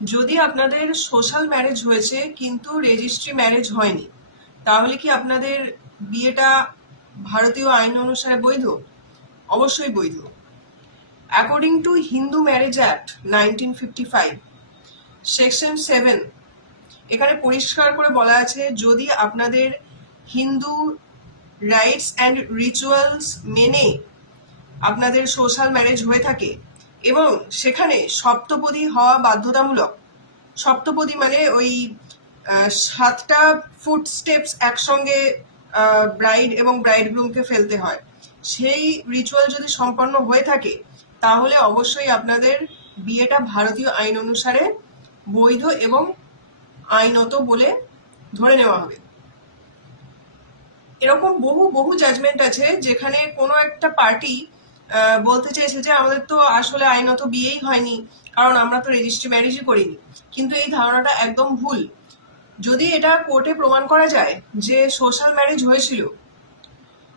যদি আপনাদের social marriage হয়েছে কিন্তু রেজিস্ট্রি ম্যারেজ হয়নি, তাহলে কি আপনাদের বিয়েটা ভারতীয় আইন অনুসারে বৈধ? অবশ্যই বৈধ। According to Hindu marriage act 1955 section 7, এখানে পরিষ্কার করে বলা আছে, যদি আপনাদের হিন্দু রাইটস অ্যান্ড রিচুয়ালস মেনে আপনাদের সোশ্যাল ম্যারেজ হয়ে থাকে এবং সেখানে সপ্তপদী হওয়া বাধ্যতামূলক। সপ্তপদী মানে ওই 7টা ফুট স্টেপস একসঙ্গে ব্রাইড এবং ব্রাইডগ্রুমকে ফেলতে হয়, সেই রিচুয়াল যদি সম্পন্ন হয়ে থাকে তাহলে অবশ্যই আপনাদের বিয়েটা ভারতীয় আইন অনুসারে বৈধ এবং আইনত বলে ধরে নেওয়া হবে। এরকম বহু বহু জাজমেন্ট আছে যেখানে কোনো একটা পার্টি বলতে চেয়েছে যে আমাদের তো আসলে আইনত বিয়েই হয়নি, কারণ আমরা তো রেজিস্ট্রি ম্যারেজই করিনি। কিন্তু এই ধারণাটা একদম ভুল। যদি এটা কোর্টে প্রমাণ করা যায় যে সোশ্যাল ম্যারেজ হয়েছিল,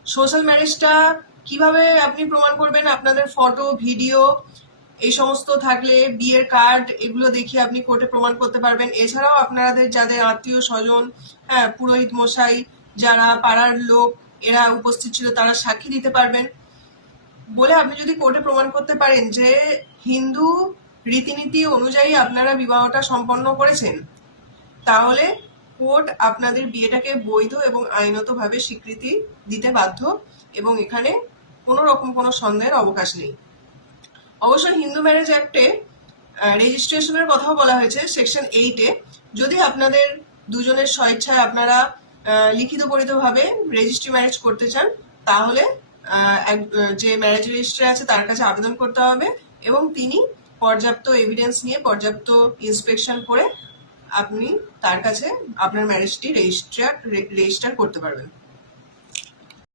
সোশ্যাল ম্যারেজটা কিভাবে আপনি প্রমাণ করবেন? আপনাদের ফটো, ভিডিও এই সমস্ত থাকলে, বিয়ের কার্ড, এগুলো দেখিয়ে আপনি কোর্টে প্রমাণ করতে পারবেন। এছাড়াও আপনাদের যাদের আত্মীয় স্বজন, হ্যাঁ, পুরোহিত মশাই, যারা পাড়ার লোক, এরা উপস্থিত ছিল, তারা সাক্ষী দিতে পারবেন। বলে আপনি যদি কোর্টে প্রমাণ করতে পারেন যে হিন্দু রীতিনীতি অনুযায়ী আপনারা বিবাহটা সম্পন্ন করেছেন, তাহলে কোর্ট আপনাদের বিয়েটাকে বৈধ এবং আইনতভাবে স্বীকৃতি দিতে বাধ্য এবং এখানে কোনো রকম কোনো সন্দেহের অবকাশ নেই। অবশ্য হিন্দু ম্যারেজ অ্যাক্টে রেজিস্ট্রেশনের কথাও বলা হয়েছে সেকশন 8-এ। যদি আপনাদের দুজনের স্বেচ্ছায় আপনারা লিখিতভাবে রেজিস্ট্রি ম্যারেজ করতে চান, তাহলে যে ম্যারেজ রেজিস্ট্রি আছে তার কাছে আবেদন করতে হবে এবং তিনি পর্যাপ্ত এভিডেন্স নিয়ে, পর্যাপ্ত ইন্সপেকশন করে আপনি তার কাছে আপনার ম্যারেজটি রেজিস্টার করতে পারবেন।